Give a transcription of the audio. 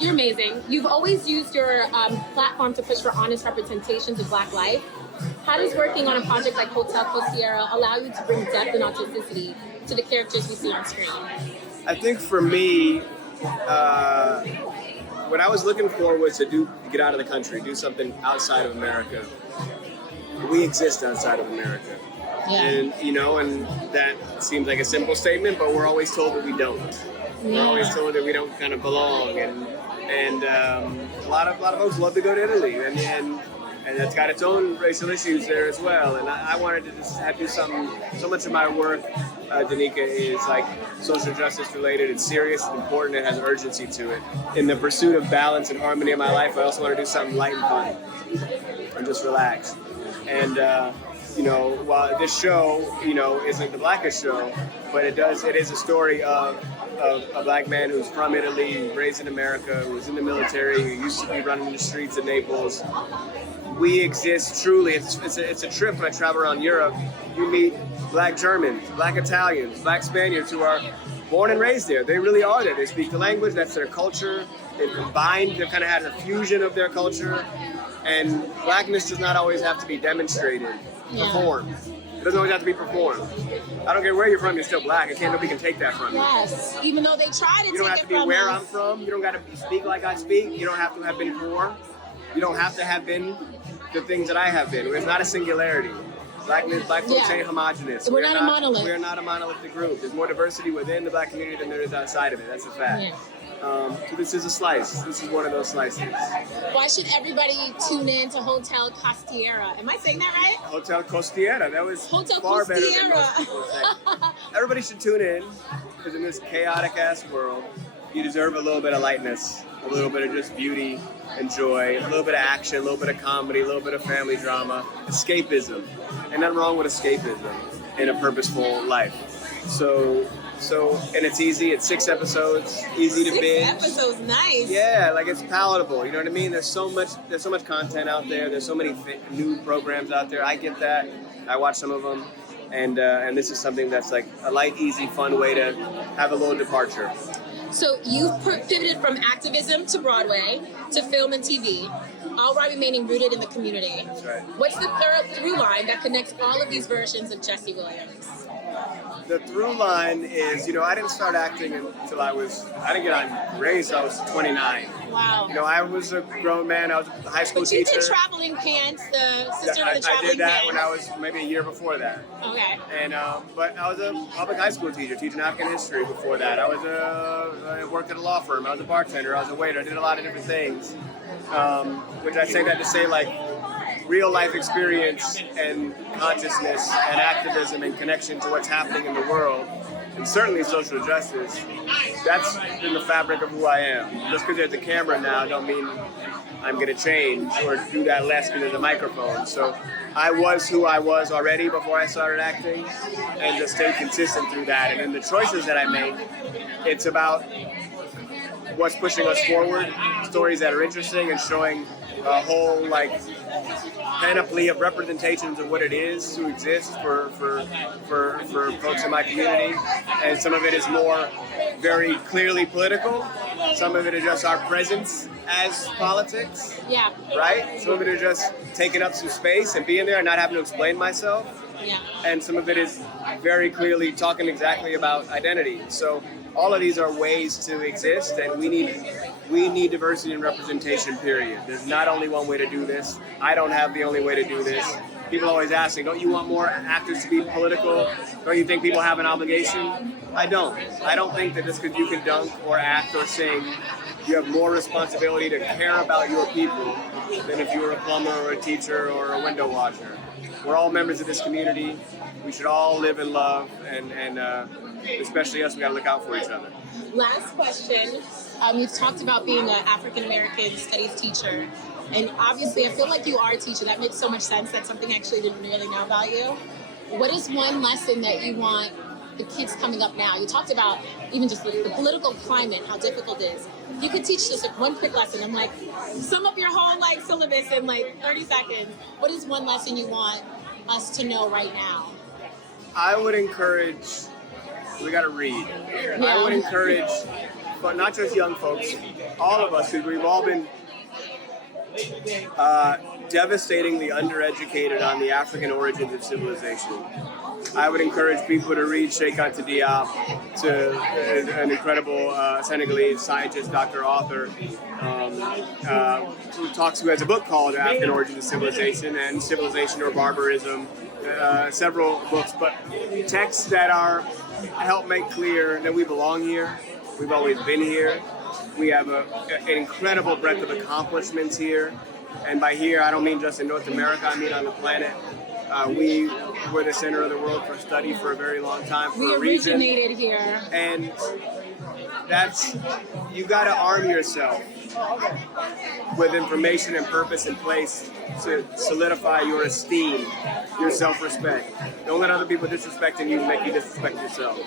You're amazing. You've always used your platform to push for honest representations of Black life. How does working on a project like Hotel Costiera allow you to bring depth and authenticity to the characters we see on screen? I think for me, what I was looking for was to get out of the country, do something outside of America. We exist outside of America. Yeah. And, and that seems like a simple statement, but we're always told that we don't. We're always told that we don't kind of belong. And a lot of folks love to go to Italy. And it's got its own racial issues there as well. And I wanted to just do something. So much of my work, Danica, is like social justice related. It's serious, it's important, it has urgency to it. In the pursuit of balance and harmony in my life, I also want to do something light and fun and just relax. And while this show, isn't the Blackness show, but it is a story of a Black man who's from Italy, raised in America, who was in the military, who used to be running the streets of Naples. We exist truly. It's a trip when I travel around Europe. You meet Black Germans, Black Italians, Black Spaniards who are born and raised there. They really are there. They speak the language. That's their culture. They've combined. They've kind of had a fusion of their culture. And Blackness does not always have to be demonstrated, performed. It doesn't always have to be performed. I don't care where you're from, you're still Black. Nobody can take that from you. Yes, even though they try to take it from us. You don't have to be where I'm from. You don't got to speak like I speak. You don't have to have been poor. You don't have to have been the things that I have been. It's not a singularity. Black folks ain't homogenous. We're not a monolith. We're not a monolithic group. There's more diversity within the Black community than there is outside of it. That's a fact. Yeah. So this is a slice. This is one of those slices. Why should everybody tune in to Hotel Costiera? Am I saying that right? Hotel Costiera. That was Hotel far Costiera. better than most people say. Everybody should tune in, because in this chaotic-ass world, you deserve a little bit of lightness, a little bit of just beauty and joy, a little bit of action, a little bit of comedy, a little bit of family drama, escapism. And nothing wrong with escapism in a purposeful life. And it's easy. It's 6 episodes, easy to binge. 6 episodes, nice. Yeah, like it's palatable. You know what I mean? There's so much content out there. There's so many new programs out there. I get that. I watch some of them, and this is something that's like a light, easy, fun way to have a little departure. So you've pivoted from activism to Broadway to film and TV, all while remaining rooted in the community. That's right. What's the through line that connects all of these versions of Jesse Williams? The through line is, I didn't start acting until I didn't get on raised until I was 29. Wow. I was a grown man. I was a high school teacher. You did Traveling Pants, the sister of the Traveling Pants. I did that when I was maybe a year before that. Okay. And but I was a public high school teacher, teaching African history before that. I worked at a law firm. I was a bartender. I was a waiter. I did a lot of different things. Which I say that to say, like, real life experience and consciousness and activism and connection to what's happening in the world, and certainly social justice, that's in the fabric of who I am. Just because there's a camera now don't mean I'm going to change or do that less because there's a microphone. So I was who I was already before I started acting, and just stayed consistent through that. And in the choices that I make, it's about what's pushing us forward, stories that are interesting, and showing a whole panoply of representations of what it is to exist for folks in my community. And some of it is more very clearly political. Some of it is just our presence as politics. Yeah. Right? Some of it is just taking up some space and being there and not having to explain myself. Yeah. And some of it is very clearly talking exactly about identity. So all of these are ways to exist, and we need diversity and representation, period. There's not only one way to do this. I don't have the only way to do this. People always ask me, don't you want more actors to be political? Don't you think people have an obligation? I don't. I don't think that just because you can dunk or act or sing, you have more responsibility to care about your people than if you were a plumber or a teacher or a window washer. We're all members of this community. We should all live in love, and especially us, we gotta look out for each other. Last question. You've talked about being an African-American studies teacher, and obviously I feel like you are a teacher. That makes so much sense. That's something I actually didn't really know about you. What is one lesson that you want the kids coming up now? You talked about even just the political climate, how difficult it is. You could teach just one quick lesson. I'm like, sum up your whole syllabus in 30 seconds. What is one lesson you want us to know right now? I would encourage, we gotta read. I would encourage but not just young folks, all of us, because we've all been devastatingly undereducated on the African origins of civilization. I would encourage people to read Cheikh Anta Diop, an incredible Senegalese scientist, doctor, author, who has a book called African Origins of Civilization and Civilization or Barbarism, several books, but texts that help make clear that we belong here, we've always been here, we have an incredible breadth of accomplishments here, and by here I don't mean just in North America, I mean on the planet. We were the center of the world for study for a very long time for a reason. We originated here. And you got to arm yourself with information and purpose in place to solidify your esteem, your self-respect. Don't let other people disrespecting you make you disrespect yourself.